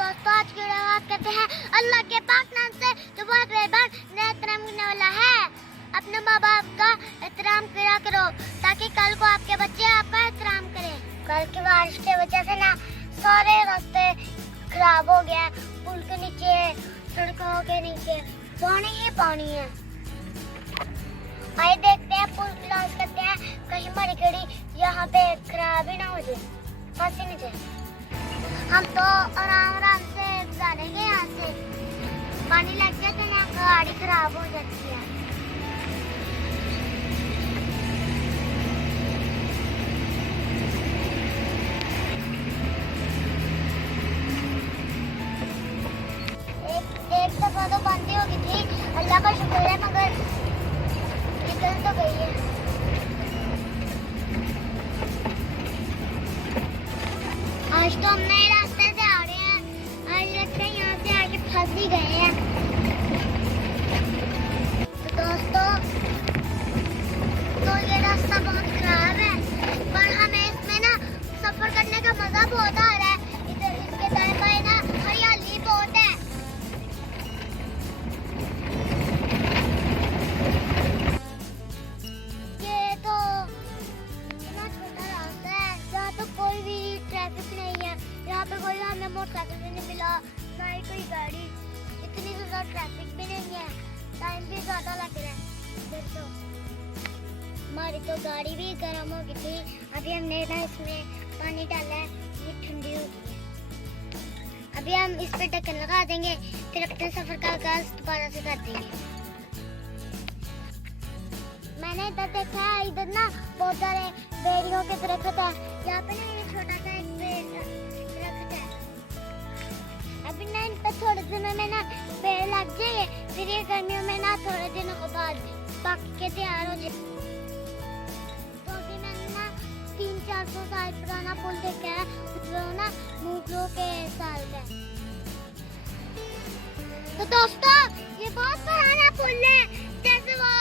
दोस्तों, आज की आवाज करते हैं अल्लाह के पाक नाम से जो बहुत मेहरबान एहतराम करने वाला है। अपने माँ बाप का एहतराम किया करो ताकि कल को आपके बच्चे आपका एहतराम करें। कल की बारिश की वजह से ना सारे रास्ते खराब हो गया, पुल के नीचे, सड़कों के नीचे पानी ही पानी है। आइए देखते हैं, पुल क्रॉस करते हैं, कहीं हमारी गाड़ी यहाँ पे खराब ही ना हो जाए, फंसी नहीं जाए। हम तो आराम से गुजारेंगे, यहाँ से पानी लग जाए तो ना गाड़ी खराब हो जाती है। एक दफा तो बंदी हो गई थी, अल्लाह का शुक्र है, मगर निकल तो गई है। आज तो हम नए रास्ते से आ रहे हैं, आज लगता है यहाँ से आके फंस ही गए हैं। तो दोस्तों, तो ये रास्ता बहुत खराब है, पर हमें इसमें ना सफर करने का मजा बहुत आ रहा है। इधर इसके दाएं बाएं ना हरियाली बहुत है। ये तो इतना छोटा रास्ता है, यहाँ तो कोई भी ट्रैफिक नहीं है, यहाँ पे कोई हमें मोटरसाइकिल भी नहीं मिला, ना ही कोई गाड़ी, इतनी ज्यादा ट्रैफिक भी नहीं है, टाइम भी ज्यादा लग रहा है। देखो हमारी तो गाड़ी भी गर्म हो गई थी, अभी हमने ना इसमें पानी डाला है, ये ठंडी हो गई है। अभी हम इस पे ढक्कन लगा देंगे, फिर अपने सफर का आगाज दोबारा से कर देंगे। मैंने इधर देखा है, इधर ना बहुत सारे बेरियों के दरख्त है, यहाँ पे ना ये छोटा सा एक दरख्त है। अभी ना इन पर थोड़े दिनों में ना पेड़ लग जाएंगे, फिर ये गर्मियों में ना थोड़े दिनों के बाद पक के तैयार हो जाए। तो अभी मैंने ना 300-400 साल पुराना पुल देखा है, जो ना मुगलों के साल का है। तो दोस्तों, ये बहुत पुराना पुल है, जैसे वो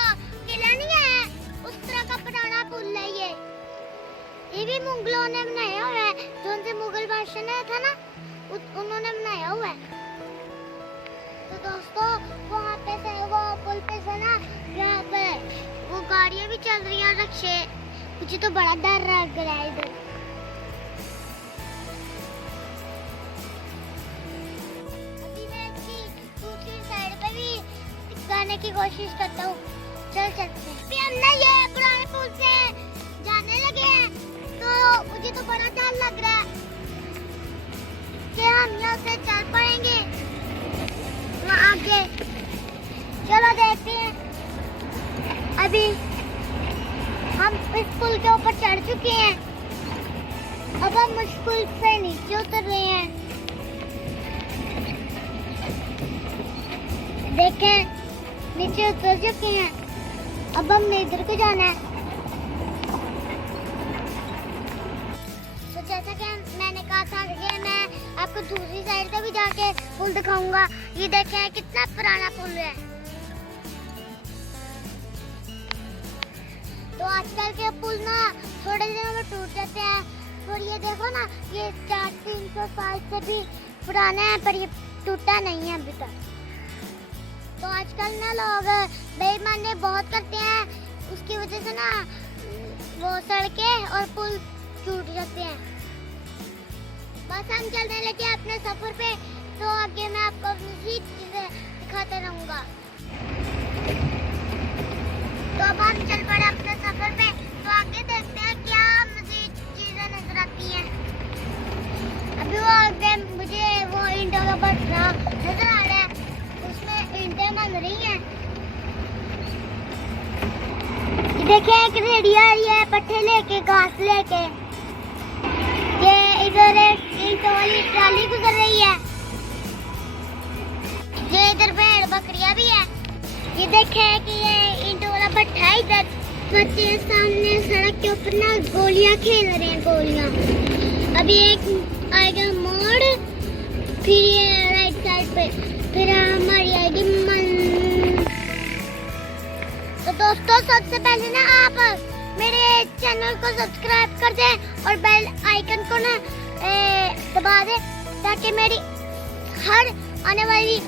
किला नहीं है उस तरह का पुराना पुल है ये भी मुगलों ने बनाया हुआ है, जो उनसे मुगल बादशाह ने था ना, उन्होंने बनाया हुआ है। तो दोस्तों, वहाँ पे से वो पुल पे से ना यहाँ पे वो गाड़ियाँ भी चल रही हैं, रिक्शे, मुझे तो बड़ा डर लग रहा है इधर। अभी मैं इसकी दूसरी साइड पे भी जाने की कोशिश करता हूँ, चल सकते हैं। अभी हम ना ये पुराने पुल से जाने लगे हैं, तो मुझे तो बड़ा डर लग रहा है कि हम यहाँ से चल पाएंगे वहाँ आगे। चलो देखते हैं। अभी हम इस पुल के ऊपर चढ़ चुके हैं, अब हम उस पुल से नीचे उतर रहे हैं। देखें, नीचे उतर चुके हैं, अब हमने इधर को जाना है। तो जैसा कि मैंने कहा था कि मैं आपको दूसरी साइड से भी जाके पुल दिखाऊंगा। ये देखें कितना पुराना पुल है। तो आजकल के पुल ना थोड़े दिनों में टूट जाते हैं, और ये देखो ना, ये 400-300 साल से भी पुराना है, पर ये टूटा नहीं है अभी तक। तो आजकल ना लोग बेईमानी बहुत करते हैं, उसकी वजह से ना वो सड़कें और पुल टूट जाते हैं। बस हम चलने लगे अपने सफर पे, तो आगे मैं आपको मज़ीद चीजें दिखाते रहूंगा। तो अब हम चल पड़े अपने सफर पे, तो आगे देखते हैं क्या मज़ीद चीजें नजर आती हैं। अभी वो आगे मुझे वो ईंटों का पत्थर नजर आ रहा है, उसमें ईंटें बन रही हैं। देखिए एक रेडी आ रही है, पट्टे लेके, घास लेके, ये इधर एक ईंटों वाली ट्राली गुजर रही है। ये इधर भेड़ बकरियां भी है। ये देखे कि ये ईंटों वाला भट्टा है, इधर बच्चे सामने सड़क के ऊपर ना गोलियां खेल रहे हैं, गोलियां। अभी एक आएगा मोड़, फिर ये राइट साइड पे, फिर हमारी आएगी मन। तो दोस्तों, सबसे पहले ना आप मेरे चैनल को सब्सक्राइब कर दें और बेल आइकन को ना दबा दें, ताकि मेरी हर आने वाली